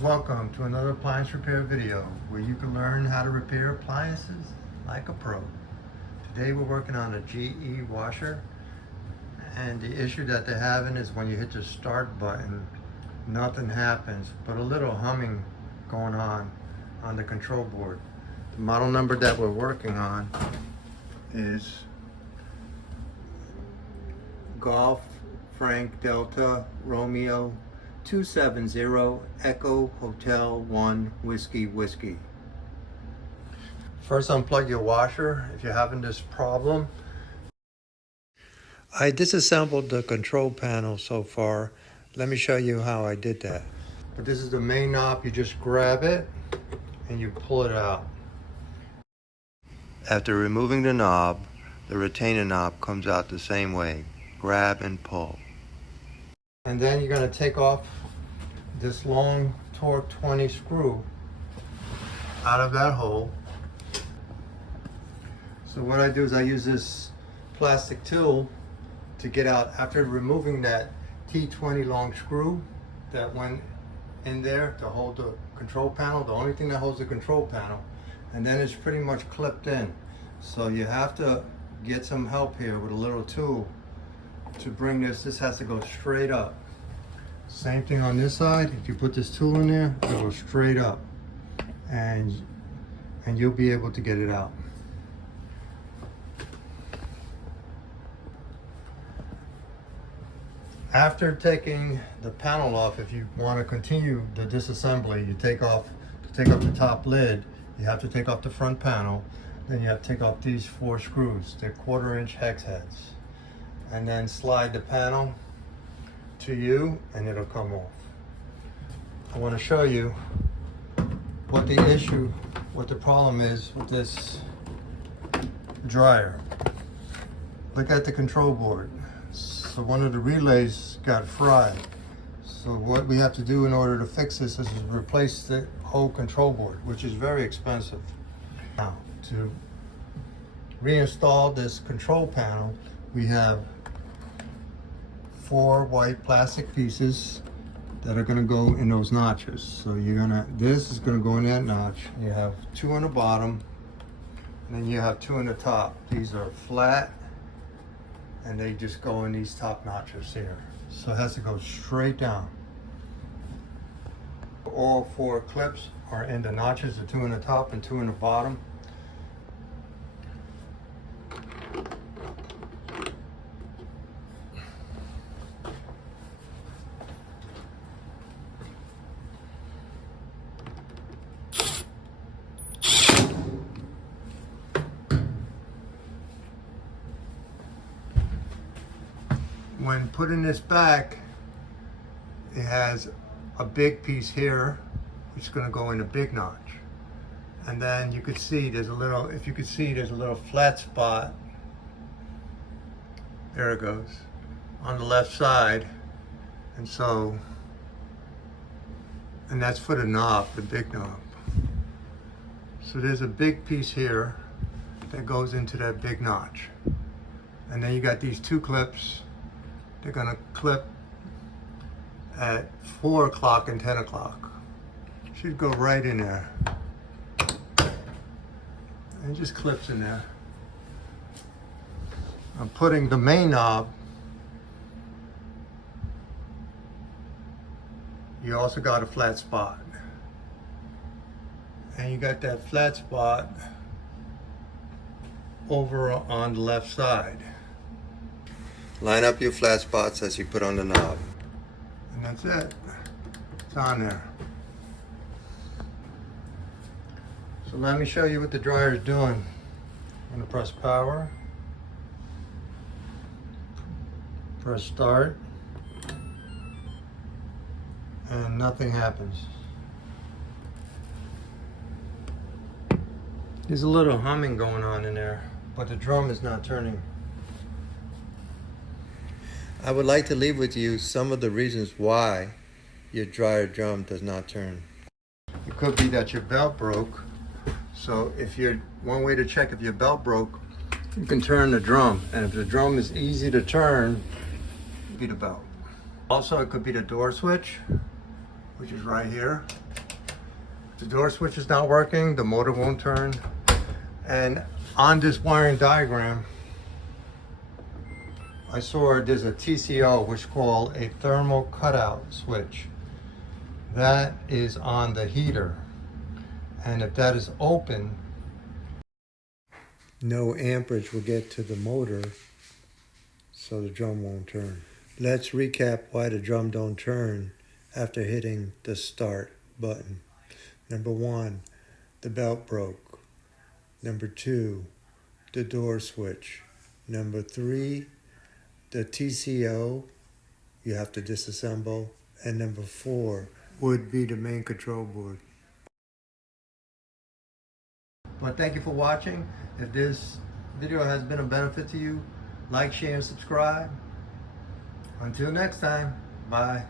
Welcome to another appliance repair video where you can learn how to repair appliances like a pro. Today we're working on a GE washer, and the issue that they're having is when you hit the start button, nothing happens but a little humming going on the control board. The model number that we're working on is Golf Frank Delta Romeo 270 Echo Hotel 1 Whiskey Whiskey. First, unplug your washer if you're having this problem. I disassembled the control panel so far. Let me show you how I did that. But this is the main knob. You just grab it and you pull it out. After removing the knob, the retainer knob comes out the same way. Grab and pull. And then you're going to take off this long torque 20 screw out of that hole. So what I do is I use this plastic tool to get out. After removing that T20 long screw that went in there to hold the control panel, the only thing that holds the control panel, and then it's pretty much clipped in. So you have to get some help here with a little tool to bring this has to go straight up. Same thing on this side. If you put this tool in there, it'll go straight up and you'll be able to get it out. After taking the panel off, if you want to continue the disassembly, you take off the top lid, you have to take off the front panel, then you have to take off these 4 screws. They're 1/4-inch hex heads. And then slide the panel to you and it'll come off. I want to show you what the problem is with this dryer. Look at the control board. So one of the relays got fried. So what we have to do in order to fix this is replace the whole control board, which is very expensive. Now, to reinstall this control panel, we have 4 white plastic pieces that are going to go in those notches. So this is going to go in that notch. You have 2 on the bottom, and then you have 2 on the top. These are flat, and they just go in these top notches here. So it has to go straight down. All 4 clips are in the notches, the 2 on the top and 2 on the bottom. When putting this back, it has a big piece here, which is going to go in a big notch. And then you could see there's a little, there's a little flat spot. There it goes, on the left side. And that's for the knob, the big knob. So there's a big piece here that goes into that big notch. And then you got these 2 clips. They're going to clip at 4 o'clock and 10 o'clock. Should go right in there. And it just clips in there. I'm putting the main knob. You also got a flat spot. And you got that flat spot over on the left side. Line up your flat spots as you put on the knob. And that's it. It's on there. So let me show you what the dryer is doing. I'm going to press power. Press start. And nothing happens. There's a little humming going on in there, but the drum is not turning. I would like to leave with you some of the reasons why your dryer drum does not turn. It could be that your belt broke. So one way to check if your belt broke you can turn the drum, and if the drum is easy to turn, it'd be the belt. Also, it could be the door switch, which is right here. If the door switch is not working, the motor won't turn. And on this wiring diagram, I saw there's a TCO, which is called a thermal cutout switch. That is on the heater. And if that is open, no amperage will get to the motor, so the drum won't turn. Let's recap why the drum don't turn after hitting the start button. Number 1, the belt broke. Number 2, the door switch. Number 3, the TCO, you have to disassemble. And number 4 would be the main control board. But thank you for watching. If this video has been a benefit to you, like, share, and subscribe. Until next time, bye.